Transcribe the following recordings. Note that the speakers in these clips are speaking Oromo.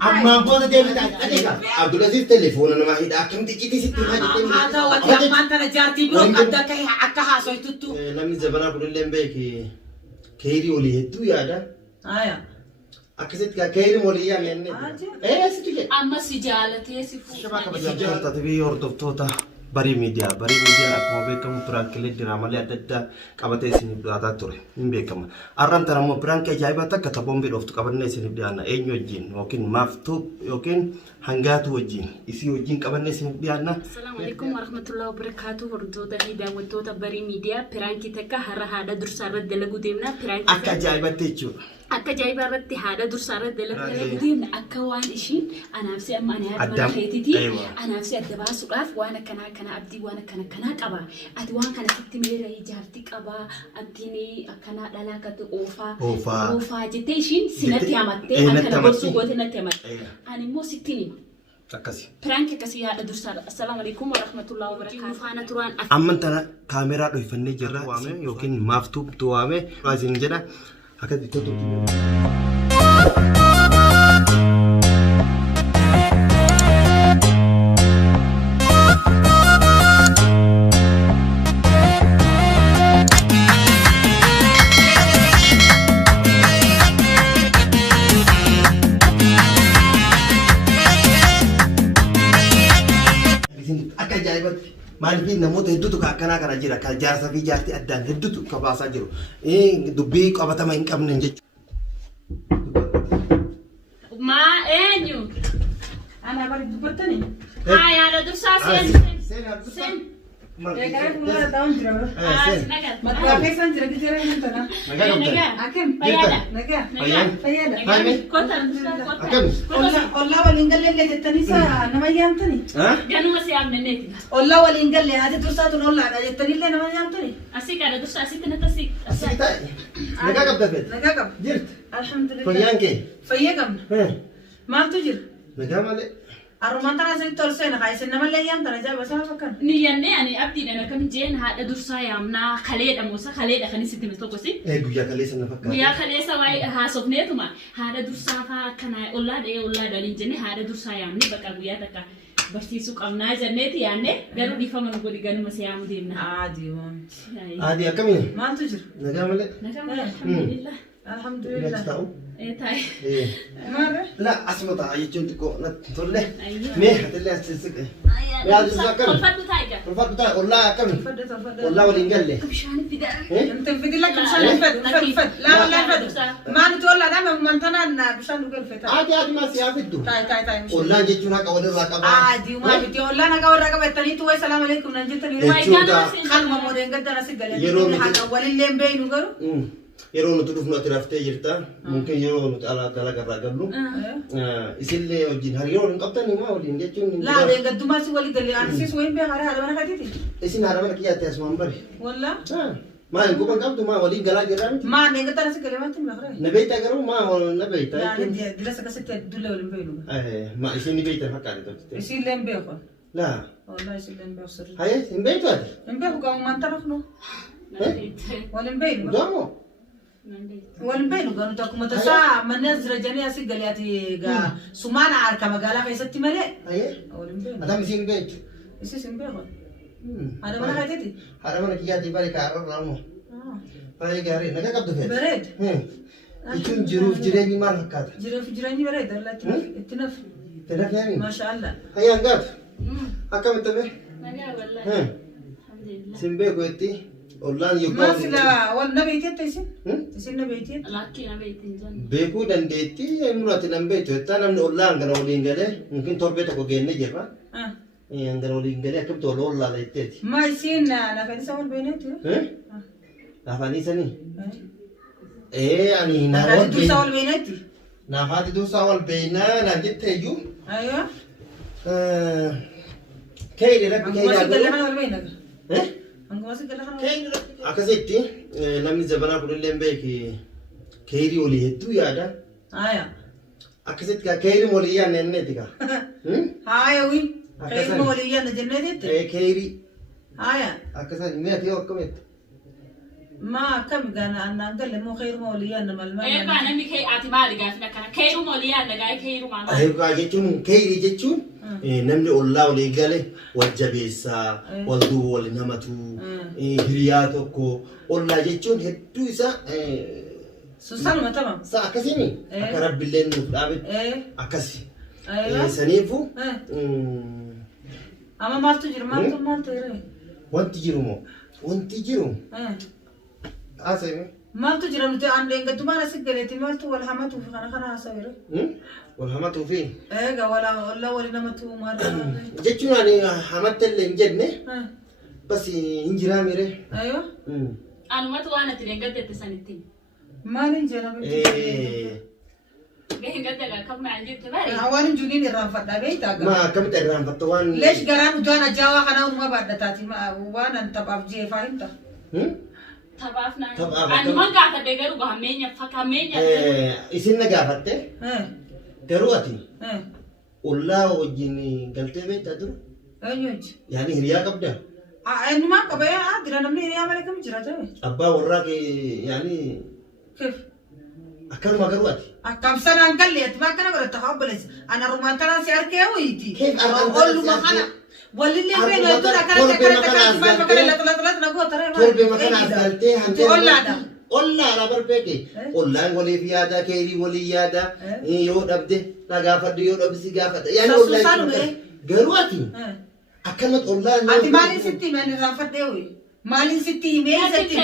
Amma booda deebitaa adeega. Abdulaziz telefoona nama hidhaa akkamitti icciitii sitti hidhaa Haataa wati ammaan tana jaartii biroo adda akka haasoytuttu. Namni zabanaa kunillee hin beeki keerii olii hedduu yaada. Akkasitti keerii olii yaadne. Situ jedhe. Amma si jaalatee si fuudhanii. Jaallatanii fi hordoftoota barii miidiyaa akkuma beekamu piraankiilee diraamaa adda addaa qabatee isiniif dhiyaataa ture hin beekama. Arraan tana immoo piraankii ajaa'ibaa takka taphoon beeloftu qabannee isiniif dhiyaanna eenyu wajjin yookiin maaftuu yookiin hangaatu wajjin isii wajjin qabannee isiniif dhiyaanna. Assalaamu alaikum warahmatullahi wabarakatuh hordoftoota fi daawwattoota barii miidiyaa piraankii takka har'a haadha dursaa irratti dalaguu deemna. Piraankii akka ajaa'ibaatti jechuudha. Akka ajaa'ibaa irratti haadha dursaa irratti dalaguu deemna akka waan ishiin anaafsi amma ani haadha keetiiti anaafsi adda baasuudhaaf waan akkanaa kana abdii waan akkana qaba. Ati waan kana sitti meera jaartii qaba abdiin akkana dhalaa katu oofaa jettee ishiin sinatti hamattee akkana gorsuu goote natti hamatte. Ani immoo sitti nima. Akkasi. Prank akkasii haadha dursaa. Assalaamu alaikum warahmatullahi wabarakatuh. Faana turaan. Amman tana kaameraa dhoofannee jirra yookiin maaftuu tuwaame isin jedha akka dittoota. Maaliif namoota hedduutu akkanaa kana jira kan jaarsa fi jaartii addaan hedduutu kabaasaa jiru. Dubbii qabatama hin qabne jechuudha. Maa eenyu? Ana bari dubbattani. Haadha dursaa seen. Egaa fuula ta'uun jira. Maqaa keessan jira jira hin tana. Akam nagaa. Ollaa waliin galle jettanii saa nama yaamtani. Ganuma si yaamneeti. Ollaa waliin galle haati dursaa tun ollaadha jettanillee nama yaamtani. Asii qaada dursaa asitti na tasii. Asii taa'e. Nagaa qabda fedhe. Nagaa qaba. Jirti. Alhamdulillah. Fayyaan kee. Fayyaa qabna. Maaltu jira? Nagaa malee. Arumaan tana asitti tolseen isin namallee yaamtana jaba sama fakkaan. Niyyannee ani abdiidhaan akkam jeen haadha dursaa yaamnaa kaleedha moosa kaleedha kan isitti mis tokkosi. Guyyaa kaleessa na fakkaata. Guyyaa kaleessa waa'ee haasofneetuma haadha dursaa fa'aa akkana ollaadhaan hin jenne haadha dursaa yaamne bakka guyyaa takka barsiisuu qabnaa jenneeti yaanne garuu dhiifama nu godhi ganuma si yaamu deemna. Aadii akkamiin? Maaltu jira? Nagaa malee. Nagaa malee alhamdulillah. Alhamdulillah. Taa'e. Maarre? La asuma ta'a jechuun xiqqoo natti tolle. Mee hatillee as siqe. Mee adii akkami? Tolfadhu taa'e gaa. Tolfadhu taa'e ollaa akkami? Ollaa waliin galle. Bishaan fidaa. Namtin fidila bishaan fedhu. Laa ollaa fedhu. Maalitu ollaadhaan mantanaan bishaan dhugee fedha. Aadii maas yaa fiddu. Taa'e. Ollaan jechuun haqa walirraa qaba. Aadii maa fiddi ollaan haqa warraa qabataniitu wayi salaamu alaikum nan jettanii. Kalma moodeen gaddana si galee. Haqa walillee hin beeynu garuu. Yeroo nuti dhufnu ati raftee jirta. Mungkin yeroo nuti dalagarraa gallu. Isillee wajjin hariiroo hin qabdanii maa waliin jechuun. Laa gaddumaa si walii galee ansis wayin bee haadha mana katiiti. Isin haadha mana kiyyaatti asumaan bari. Wallaa. Maa hin quban qabdu maa waliin galaa jiraan. Maa nee gaddana si galee maatti hin beekre. Na beektaa garuu maa na beektaa. Yaa dilasa kasitti dulle waliin beeynu. Maa isin ni beektan fakkaate tokko. Isillee hin beeku. Laa. Wallaa isillee hin beeku sirrii. Hayee hin beektu ati. Hin beeku qabumaan tarafnu. Waliin beeynu. Doomoo. Waliin beeynu garuu takkuma tasaa manneen jira janii asii galee ati gaa sumaana harka magaalaa keessatti malee. Hayee. Waliin beeynu. Atam isin beektu. Isis hin beeku. Haadha mana katiiti. Haadha mana kiyyaatti bari kaarra raamu. Baay'ee gaarii nagaa qabdu fedha. Bareed. Jechuun jiruuf jireenyi maal fakkaata? Jiruuf jireenyi bareeda itti nafu. Itti nafu yaami? Maashaallah. Hayyaan gaaf. Akkamitti ta'e? Nagaa wallaahi. Alhamdulillah. Sin beeku itti ollaan yookaan. Maasila wal na beekteetta isin? Isin na beekteetta? Lakkii na beektiin jenna. Beekuu dandeetti murati nan beektu jettaa namni ollaan gara waliin galee mungkin torbee tokko geenne jirra. Gara waliin galee akkamitti ol ollaala jetteeti. Maa isin lafaan isa wal beekneetti? Lafaan isanii? Ani naafati dursaa wal beekneetti? Naafati dursaa wal beeknaa naan jetteeyyuu. Ayyoo. Keeyidhe rabbi keeyidhaa Anguma si galee kana wal beekna? Anguma si galee kana wal beekna? Akkasitti namni zabanaa kunillee hin beeki keeyidii olii hedduu yaada. Akkasitti keeyidii olii yaadne jenneeti kaa. Haaya wii. Keeyidii olii yaadne jenneeti? Keeyidii. هايا أكثر مية يوم كميت ما كم كان أنا قال مو خير مولي أنا مال إيه كان مي كي أتماري قافنا كنا كيرو موليان لقاي كيرو ماما أيوة كاجتون كيري جتون نمني الله ولي قاله والجبيسا والدو والنمتو هرياتكو الله جتون هدوسا سوسان ما تمام سا أكسيني أكرب بالليل نفرابد أكسي أيوة سنيفو أما ما تجري ما تجري وانت جيرو أسمع ما تجري نتي عندك قد ما نسيت قلتي ما تو ولا همتو في خنا أسوي والهمتو فين إيه ولا نمتو ما جتون يعني همت اللي نجدني بس إنجرا ميري أيوة أنا ما توانا تري قد تسنتين ما ننجنا قاعد قد كم ما عندي تباري هوان جونين الرافض بيتا ما كم ترى فتوان ليش قران جانا جاوا خنا وما بعد تاتي ما وانا تبع جي فهمت تبعنا أنا ما قاعد أدقرو بهمينيا فكمينيا إسين نجافتة ترواتي إيه والله وجيني قلت بيت أدرو أيوج يعني هريا قبضة أنا ما كبير أدري أنا مني هريا مالكم جراتة أبا وراك يعني كيف أكل ما قرواتي كم سنة أنقل لي ما كنا قلت تقبلش أنا رومان ترى سير كيويتي كيف أقول له ما خنا واللي بين يقول أكلت ما بكرة لا نقول ترى تقول بمكان عزلتي هم تقول لا ده ولا لا بربكي ولا ولي في هذا كيري ولي هذا يود أبده لا قافد يود أبسي قافد يعني ولا قرواتي أكلت ولا أنت مالي ستي من رافد ديوي مالي ستي مين ستي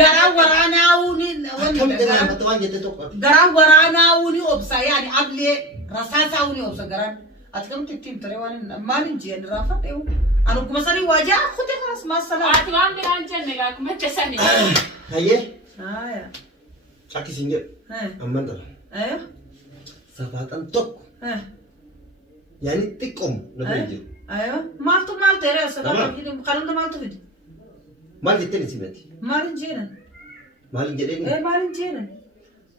قرا ورانا وني كم تنا بتوان جت توقف قرا ورانا وني أبصا يعني قبل رصاصة وني أبصا قرا أتكلم تكتيم ترى وانا مالي جين رافد ديو أنا كم سري واجا خدي خلاص ما السلام أتوان بيرانجن نجا كم تسني هيه يا شاكي سينجر أمان ده أيوه سفاتن توك يعني تكم نبيجي أيوه مالتو ترى سلام كده خلونا مالتو كده مال جتني سمعتي مالين جينا مال جدني إيه مالين جينا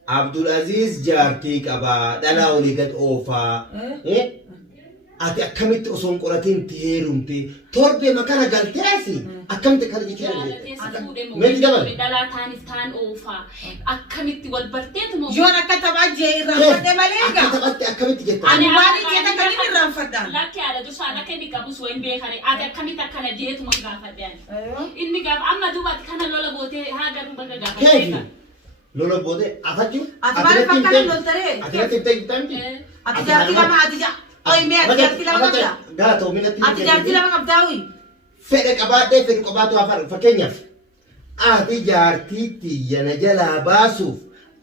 عبد العزيز جارتي كبا دلا وليقت أوفا إيه أتي أكملت أصون قراتين تيرمتي تربي مكانها قالتاسي أكملت كذا جيتي مين دبل دلا تان أوفا أكملت والبرتين مو جوانا كتب أجي رافد مالينغا أكملت جت أنا مالي جيتا كلمة رافد لا كي دوسا لا كي كابوس وين بيخاري أتي أكملت كنا جيت ما قافد يعني أيوه إني قاف أما دوبات كنا لولا بوتي هاجر بقى قافد كيف لولا بودي أفاتيو أتبارك فكرة لولتري أتلا تبتدي تاني أتجارتي لما أتجا أي مي أتجارتي لما قبضا قالتوا من أتجارتي لما قبضاوي فدك أبادة فدك أبادة أفر فكينيا أتجارتي تيجي نجلا باسوف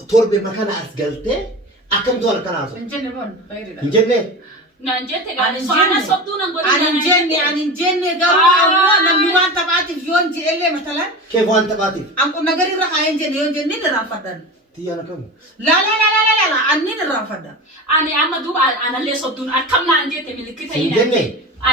تربي مكان أسقلته أكم دول كان أسوف إنجني بون غيري لا إنجني نانجت قال سوانا صدونا نقول أنا قالوا أنا ميوان تبعتي في يوم جي إلي مثلا كيف وأنت باتي أنكم نقدر نروح إنجني يوم جني نرافدن تي أنا كم لا أني نرافدن أنا أما دوب أنا اللي صدون أكمل نانجت ملكتها إنجني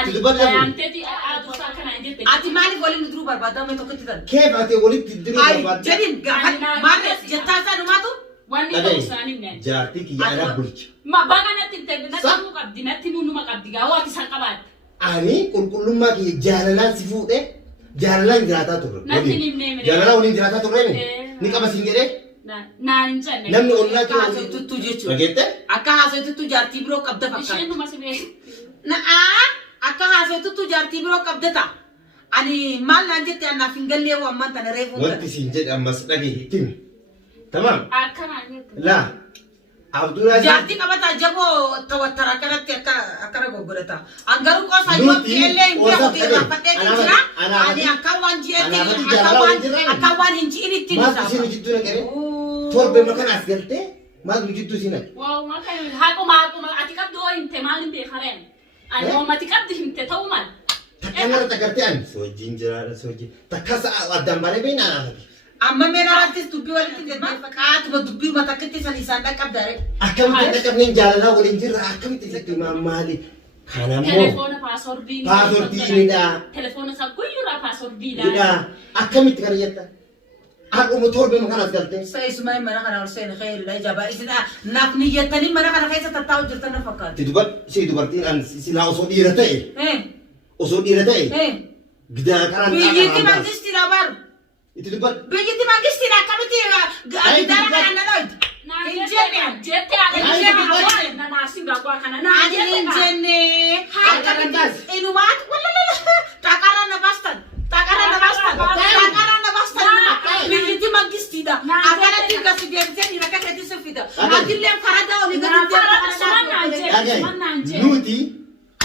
تدبر أنت تي أدوسا كنا نانجت أتي مالي قولي ندرو بربادا ما توكتي كيف أتي ولد تدري أي جدين قاعد ما جتاسا نماتو واني دوساني من جارتي كي أنا بلش ما بعنا تنتبه نتمو قبدي نتمو نما قبدي قاواتي سانقبات أني كل ما كي جالنا سيفود جالنا جراتا تور جالنا ولين جراتا تور نيكا بسينجره نانجن نمني أولنا كي هاسو تتو جيتشو نجيته أكا هاسو تتو جارتي برو قبضة فكر إيشين نما سبيه أكا هاسو تتو جارتي برو قبضة تا أني مال نانجت أنا فينجلي وأمان تنريفون وانت سينجر أما سنجي تيم تمام أكنا نانجت لا عبد العزيز جارتي كبتا جبو توتر أكرت أكرا غوغرتا أنغرو كوسا يوم تيلي يوم تيرافته تجرا أني أكوان جيتي أكوان هنجي إني تيني ما تسيني جدونا كره تربي مكان أسقلته ما تجدو سينك واو ما كان هاكو ما أتكاب دو إنت مالين بيخارين أنا ما تكاب ده إنت تومال تكمل تكرتين سوجين جرا سوجين تكاس أدم بره بين أنا أما ميرا راتس تبي ولا تجد فكات بدبي ما تكتي سليسان كاب دارك أكم تكتب من جالنا ولينجر أكم تكتب ما مالي خانمو تلفون باسورد بي باسورد دي لا تلفون سكوي يرا باسورد بي لا أكم تكريتا أكو موتور بمكان أسقلته سيسمعي منا خنا ورسين خير لا جابا إذا نقنية تاني منا خنا خيسة تتاو جرتنا فكات تدبر شيء دبرتين أن سلا أصول إيرتاي إيه أصول إيرتاي إيه Gidara kanan Biyyatti mangisti dabar. Itu debat. Biyyatti mangisti na kamiti gidara kanan nanoid. Injenne. Jette ala na nasinga kwa kana na Injenne. Inumat wala. Takara na bastan. Takara na bastan. Takara na bastan. Biyyatti mangisti da. Akara tiga sigerte ni nakakati sufida. Adille farada oli gadite.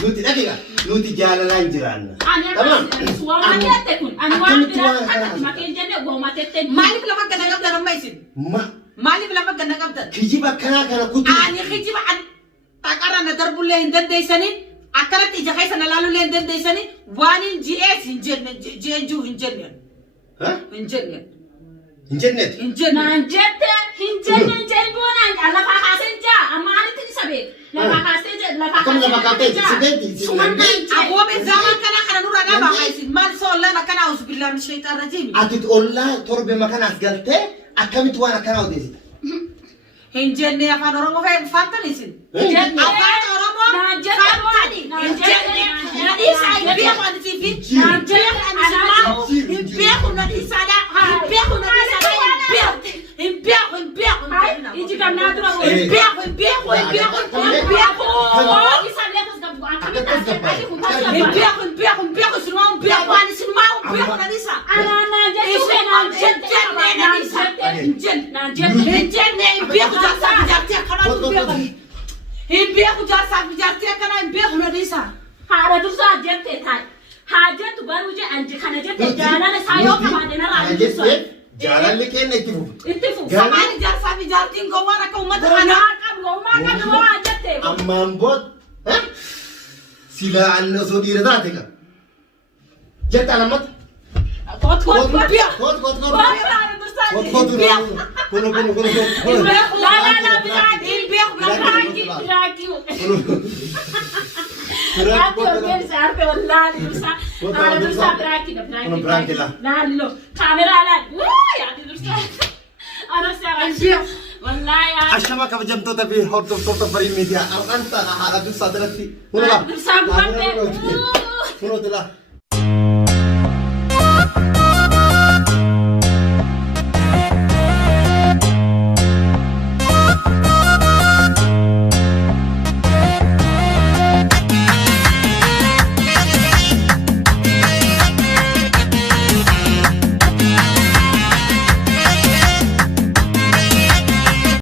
Nuti dakiga. Nuti jalalan jiranna. Tamam. Suara jette kun. Ani waan bira akati makenjene goma tette. Malik la fakka daga daram maisin. Malik la fakka daga daram. Kijiba kana kutu. Ani kijiba an takara na darbulle hindandeysani. Akarat ija kaysana lalulle hindandeysani. Wanin GS hinjenne jenju hinjenne. Ha? Hinjenne. Internet. Naan jette hinjenne jenbona ala fakasenja amma ani tin sabe. La fakasenja la Kam la makate fakasenja. sibeti. Abobe zaman kana nura gaba maisin. Man so lana kana usbillahi min shaitan rajim. Atit olla torbe makana asgalte akamit wana kana odesita. Hinjenne afaan oromoo fa'ee fantanisin. Afaan oromoo fantani. Hinjenne nadhiisa beeku ani sifi. Beeku ani simaa. Beeku nadhiisa dha. Beeku nadhiisa dha. Beeku. Iji kamna dura go. Beeku. Isa lekas gabu akami ta. Beeku simaa. Beeku ani simaa. Beeku nadhiisa. Ana jette nadhiisa. Hinjenne beeku jasa bijarti kana beeku. Beeku jasa bijarti kana beeku nadhiisa. Haadha dursaa jette taay. Haajatu garuu je anji kana jette jaalala saayoo kamaadhe na raajjisu. Jaalalli kenna itti fufu. Itti fufu. Samani jasa bijartiin gowwaan akka uummata kana. Uumaa waa jette. Ammaan bood sila anna osoo dhiira taate ka. Jetta lammat. Kot. Kot. Ashama kabajamtoota fi hordoftoota barii miidiyaa anta haadha dursaa jalatti. Kunuuti laa.